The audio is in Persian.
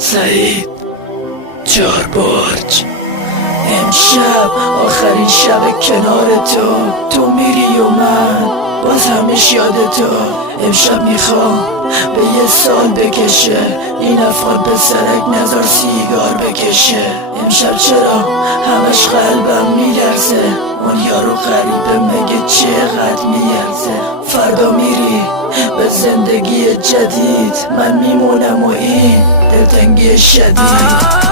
سعید چاربرج. امشب آخرین شب کنار تو میری و من باز همش یاد تو. امشب میخوام به یه سال بکشه این افغان پسرک نزار سیگار بکشه. امشب چرا همش قلبم میلرزه، اون یارو غریبه مگه چقدر میارزه. فردا میری به زندگی جدید، من میمونم و این دلتنگی شدید.